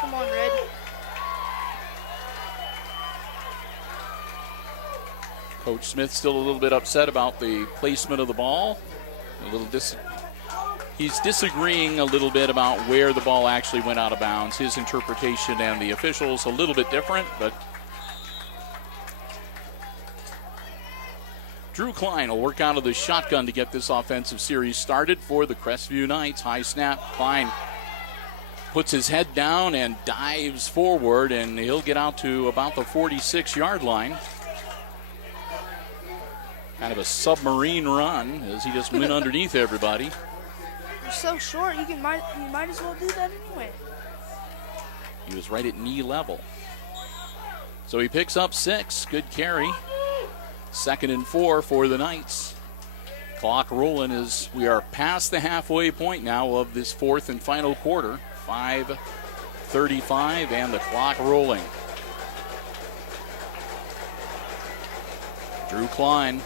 Come on, Red. Coach Smith still a little bit upset about the placement of the ball. He's disagreeing a little bit about where the ball actually went out of bounds. His interpretation and the officials a little bit different, but Drew Klein will work out of the shotgun to get this offensive series started for the Crestview Knights. High snap. Klein puts his head down and dives forward, and he'll get out to about the 46-yard line. Kind of a submarine run as he just went underneath everybody. You're so short, you might as well do that anyway. He was right at knee level. So he picks up 6. Good carry. 2nd and 4 for the Knights. Clock rolling as we are past the halfway point now of this 4th and final quarter. 5:35 and the clock rolling. Drew Klein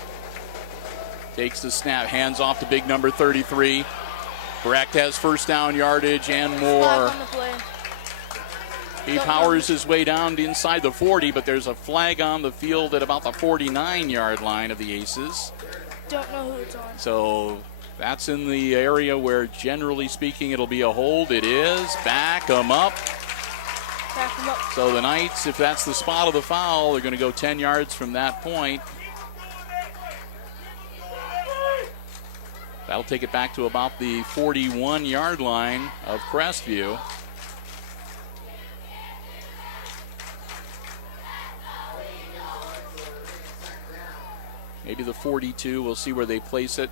takes the snap, hands off to big number 33. Brecht has first down yardage and more. Flag on the play. He powers his way down to inside the 40, but there's a flag on the field at about the 49-yard line of the Aces. Don't know who it's on. So that's in the area where, generally speaking, it'll be a hold. It is. Back them up. Back him up. So the Knights, if that's the spot of the foul, they're going to go 10 yards from that point. That'll take it back to about the 41-yard line of Crestview. Maybe the 42. We'll see where they place it.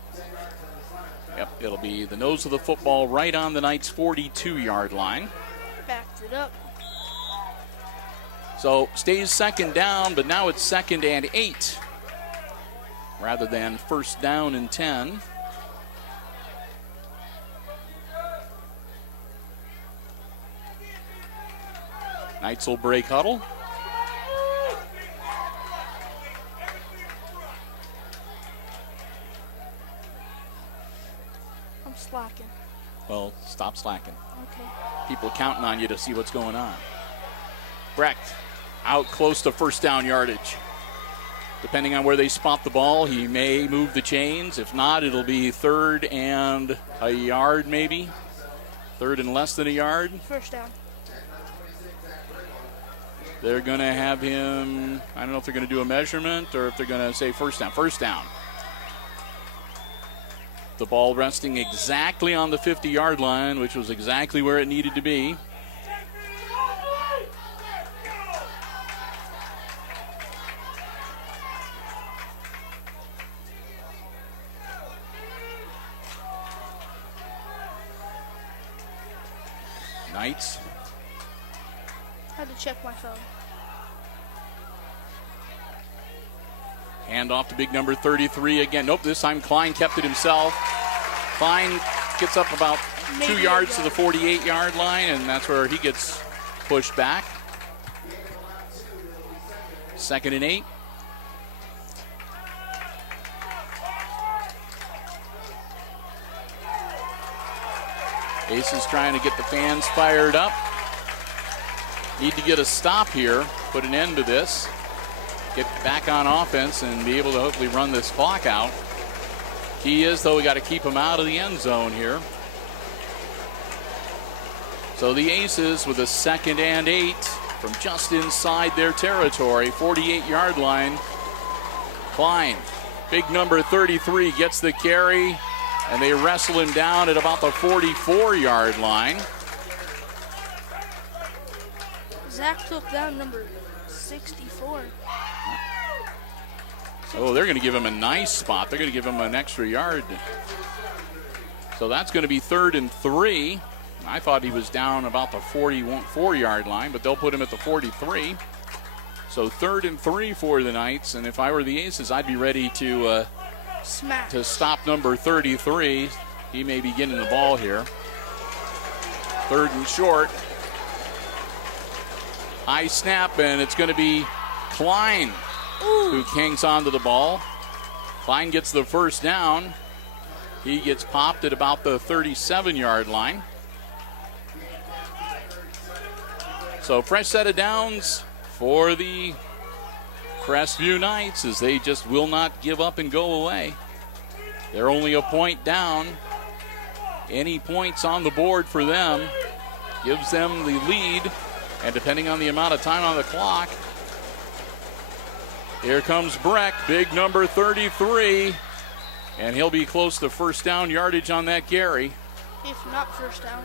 Yep, it'll be the nose of the football right on the Knights' 42-yard line. Backed it up. So stays second down, but now it's 2nd and 8 rather than 1st down and 10. Knights will break huddle. I'm slacking. Well, stop slacking. Okay. People counting on you to see what's going on. Brecht out close to first down yardage. Depending on where they spot the ball, he may move the chains. If not, it'll be 3rd and a yard maybe. 3rd and less than a yard. First down. They're going to have him, I don't know if they're going to do a measurement or if they're going to say first down. First down. The ball resting exactly on the 50-yard line, which was exactly where it needed to be. Knights. Had to check my phone. Hand off to big number 33 again. Nope, this time Klein kept it himself. Klein gets up about Maybe 2 yards to the 48-yard line, and that's where he gets pushed back. 2nd and 8. Aces trying to get the fans fired up. Need to get a stop here, put an end to this, get back on offense and be able to hopefully run this clock out. Key is, though, we got to keep them out of the end zone here. So the Aces with a 2nd and 8 from just inside their territory, 48-yard line. Klein, big number 33, gets the carry, and they wrestle him down at about the 44-yard line. Zach took down number 64. Oh, they're going to give him a nice spot. They're going to give him an extra yard. So that's going to be 3rd and 3. I thought he was down about the 44-yard line, but they'll put him at the 43. So 3rd and 3 for the Knights, and if I were the Aces, I'd be ready to stop number 33. He may be getting the ball here. 3rd and short. High snap, and it's going to be Klein who hangs on to the ball. Klein gets the first down. He gets popped at about the 37-yard line. So fresh set of downs for the Crestview Knights as they just will not give up and go away. They're only a point down. Any points on the board for them gives them the lead. And depending on the amount of time on the clock, here comes Brecht, big number 33. And he'll be close to first down yardage on that carry. If not first down.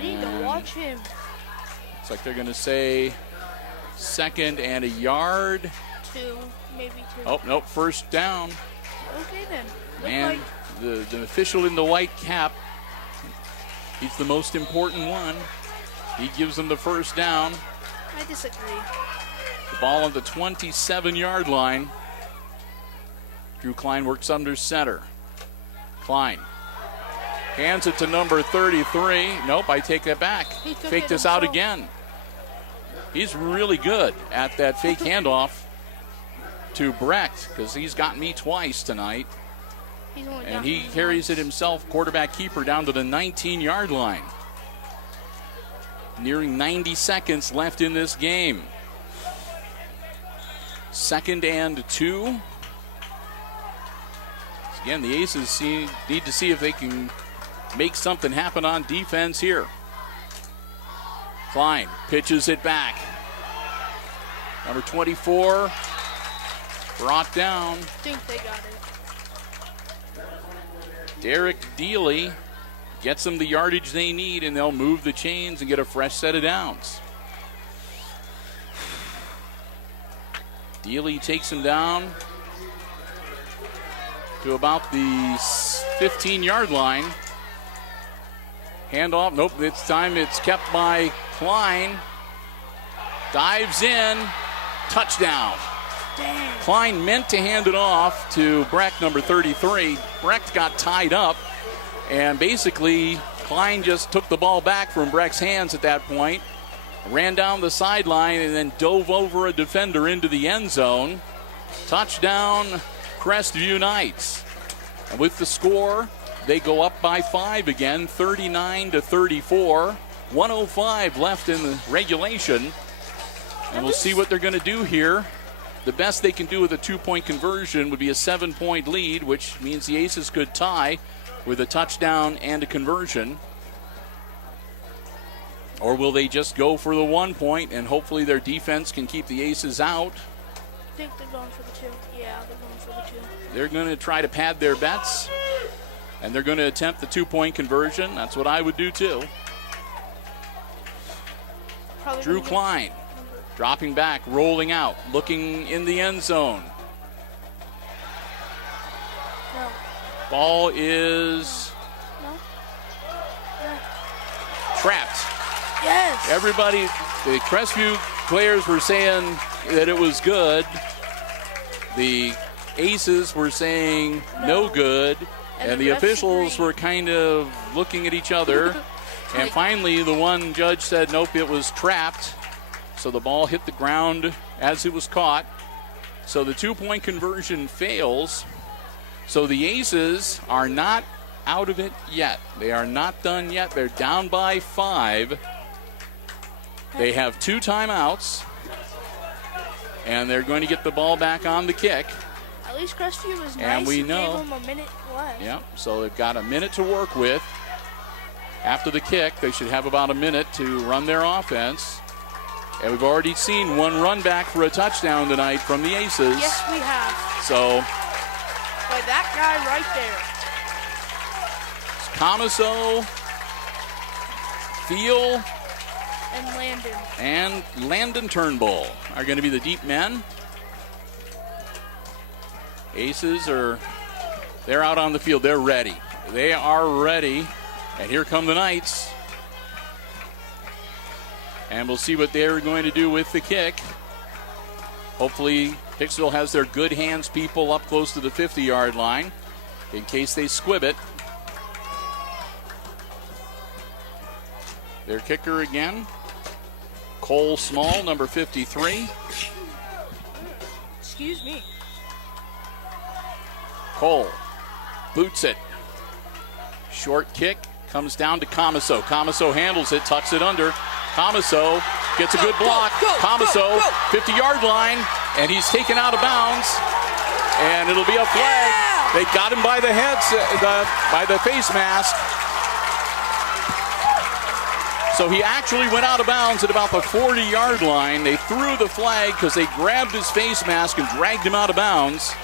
Need to watch him. Looks like they're going to say 2nd and a yard. 2, maybe 2. Oh, nope, first down. Okay then. And the official in the white cap, he's the most important one. He gives them the first down. I disagree. The ball on the 27-yard line. Drew Klein works under center. Klein Hands it to number 33. Nope, I take that back. Fake this out again. He's really good at that fake handoff to Brecht because he's got me twice tonight. And he carries it himself, quarterback keeper, down to the 19-yard line. Nearing 90 seconds left in this game. 2nd and 2. Again, the Aces need to see if they can make something happen on defense here. Klein pitches it back. Number 24 brought down. I think they got it. Derek Deely gets them the yardage they need, and they'll move the chains and get a fresh set of downs. Deely takes him down to about the 15-yard line. Handoff, nope, this time it's kept by Klein. Dives in, touchdown. Damn. Klein meant to hand it off to Brecht, number 33. Brecht got tied up, and basically Klein just took the ball back from Brecht's hands at that point, ran down the sideline, and then dove over a defender into the end zone. Touchdown, Crestview Knights. And with the score, they go up by 5 again, 39-34. 1:05 left in the regulation. And we'll see what they're going to do here. The best they can do with a 2-point conversion would be a 7-point lead, which means the Aces could tie with a touchdown and a conversion. Or will they just go for the 1 point and hopefully their defense can keep the Aces out? I think they're going for the 2. Yeah, they're going for the 2. They're going to try to pad their bets, and they're going to attempt the 2-point conversion. That's what I would do too. Probably Drew Klein dropping back, rolling out, looking in the end zone. No. Ball is trapped. Yes. Everybody, the Crestview players were saying that it was good. The Aces were saying no good. And the officials were kind of looking at each other. And finally, the one judge said, nope, it was trapped. So the ball hit the ground as it was caught. So the 2-point conversion fails. So the Aces are not out of it yet. They are not done yet. They're down by 5. They have 2 timeouts. And they're going to get the ball back on the kick. At least Crestview was nice And we and know, gave them a minute left. Yeah, so they've got a minute to work with. After the kick, they should have about a minute to run their offense. And we've already seen one run back for a touchdown tonight from the Aces. Yes, we have. So, By that guy right there. Comiso, Thiel, And Landon Turnbull are going to be the deep men. Aces they're out on the field. They're ready. They are ready. And here come the Knights. And we'll see what they're going to do with the kick. Hopefully, Hicksville has their good hands people up close to the 50-yard line in case they squib it. Their kicker again, Cole Small, number 53. excuse me. Cole boots it. Short kick comes down to Comiso. Comiso handles it, tucks it under. Comiso gets a good block. Comiso, 50-yard line, and he's taken out of bounds. And it'll be a flag. Yeah! They got him by the heads, by the face mask. So he actually went out of bounds at about the 40-yard line. They threw the flag because they grabbed his face mask and dragged him out of bounds.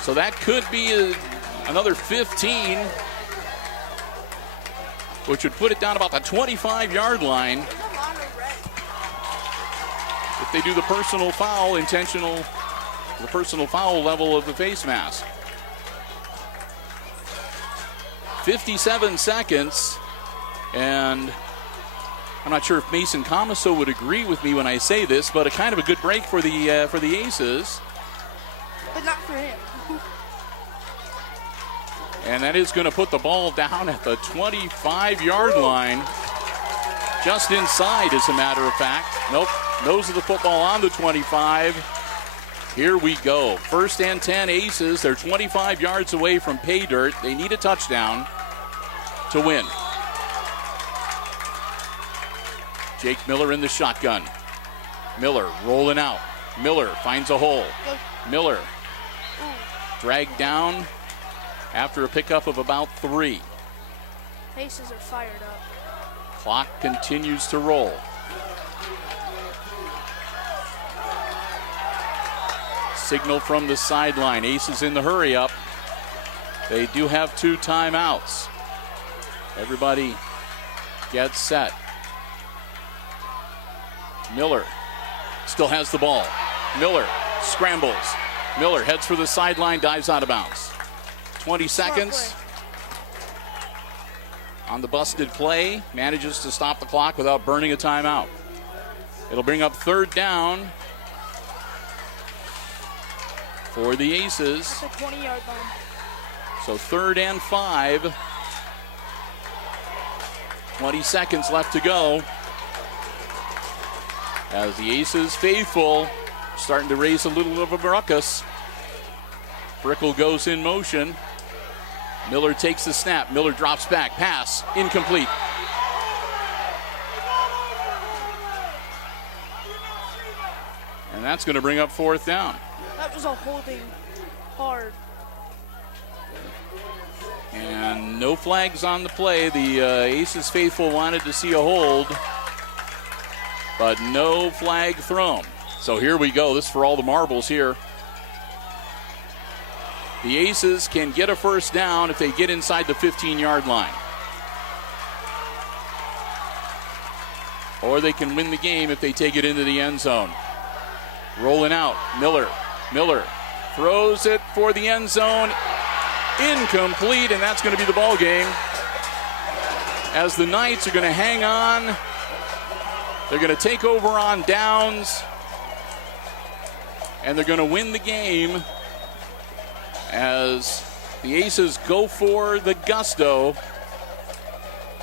So that could be another 15, which would put it down about the 25-yard line. If they do the personal foul, the personal foul level of the face mask. 57 seconds, and I'm not sure if Mason Comiso would agree with me when I say this, but a kind of a good break for the Aces. But not for him. And that is going to put the ball down at the 25-yard line. Just inside, as a matter of fact. Nope, nose of the football on the 25. Here we go. 1st and 10 Aces. They're 25 yards away from pay dirt. They need a touchdown to win. Jake Miller in the shotgun. Miller rolling out. Miller finds a hole. Miller dragged down after a pickup of about 3. Aces are fired up. Clock continues to roll. Signal from the sideline. Aces in the hurry up. They do have 2 timeouts. Everybody gets set. Miller still has the ball. Miller scrambles. Miller heads for the sideline, dives out of bounds. 20 seconds on the busted play. Manages to stop the clock without burning a timeout. It'll bring up 3rd down for the Aces. That's a 20-yard line. So 3rd and 5. 20 seconds left to go. As the Aces faithful starting to raise a little of a ruckus. Brickle goes in motion. Miller takes the snap. Miller drops back. Pass incomplete. And that's going to bring up 4th down. That was a holding hard. And no flags on the play. The Aces faithful wanted to see a hold, but no flag thrown. So here we go. This is for all the marbles here. The Aces can get a 1st down if they get inside the 15-yard line. Or they can win the game if they take it into the end zone. Rolling out, Miller. Miller throws it for the end zone. Incomplete, and that's going to be the ball game. As the Knights are going to hang on. They're going to take over on downs. And they're going to win the game as the Aces go for the gusto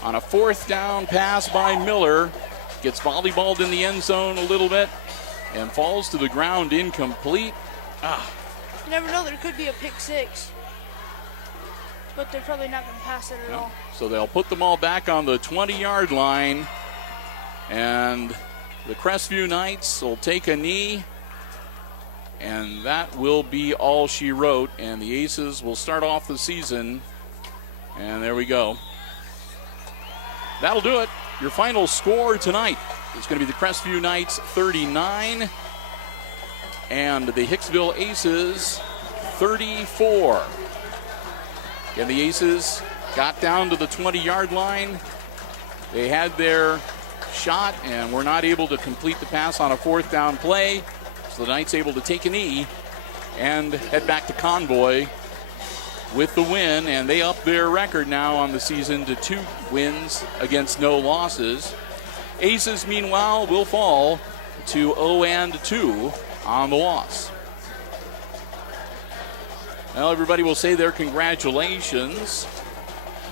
on a 4th down pass by Miller. Gets volleyballed in the end zone a little bit and falls to the ground incomplete. You never know, there could be a pick 6. But they're probably not going to pass it at all. So they'll put the ball back on the 20-yard line. And the Crestview Knights will take a knee. And that will be all she wrote. And the Aces will start off the season. And there we go. That'll do it. Your final score tonight is going to be the Crestview Knights 39 and the Hicksville Aces 34. And the Aces got down to the 20-yard line. They had their shot and were not able to complete the pass on a 4th down play. So the Knights able to take a knee and head back to Convoy with the win. And they up their record now on the season to 2 wins against no losses. Aces, meanwhile, will fall to 0-2 on the loss. Well, everybody will say their congratulations.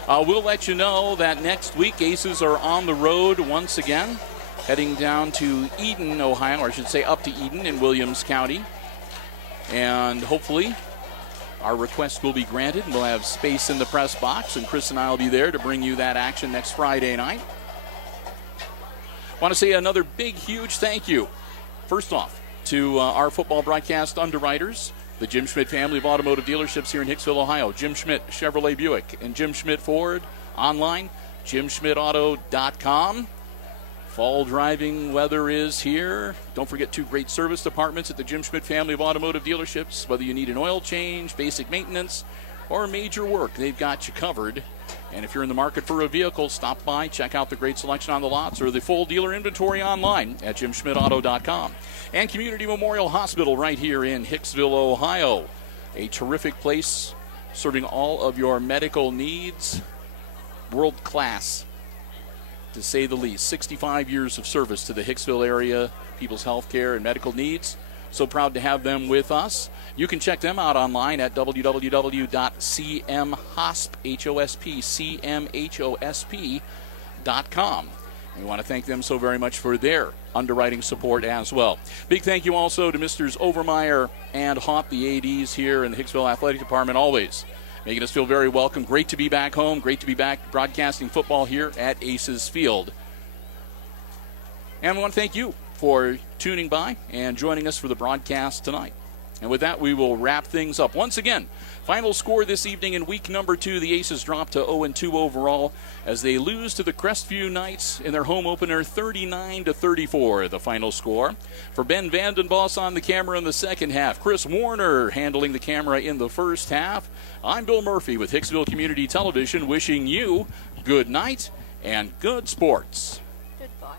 We'll let you know that next week Aces are on the road once again, heading down to Eden, Ohio, or I should say up to Eden in Williams County. And hopefully our request will be granted, and we'll have space in the press box, and Chris and I will be there to bring you that action next Friday night. Want to say another big, huge thank you, first off, to our football broadcast underwriters, the Jim Schmidt family of automotive dealerships here in Hicksville, Ohio. Jim Schmidt Chevrolet Buick and Jim Schmidt Ford online, jimschmidtauto.com. Fall driving weather is here. Don't forget 2 great service departments at the Jim Schmidt family of automotive dealerships. Whether you need an oil change, basic maintenance, or major work, they've got you covered. And if you're in the market for a vehicle, stop by, check out the great selection on the lots or the full dealer inventory online at jimschmidtauto.com. And Community Memorial Hospital right here in Hicksville, Ohio. A terrific place serving all of your medical needs. World class, to say the least. 65 years of service to the Hicksville area, people's health care and medical needs. So proud to have them with us. You can check them out online at www.cmhosp.com. We want to thank them so very much for their underwriting support as well. Big thank you also to Misters Overmeyer and Hopp, the ADs here in the Hicksville Athletic Department, always making us feel very welcome. Great to be back home. Great to be back broadcasting football here at Aces Field. And we want to thank you for tuning by and joining us for the broadcast tonight. And with that, we will wrap things up. Once again, final score this evening in week number 2, the Aces drop to 0-2 overall as they lose to the Crestview Knights in their home opener, 39-34, the final score. For Ben Vandenboss on the camera in the second half, Chris Warner handling the camera in the first half, I'm Bill Murphy with Hicksville Community Television, wishing you good night and good sports. Goodbye.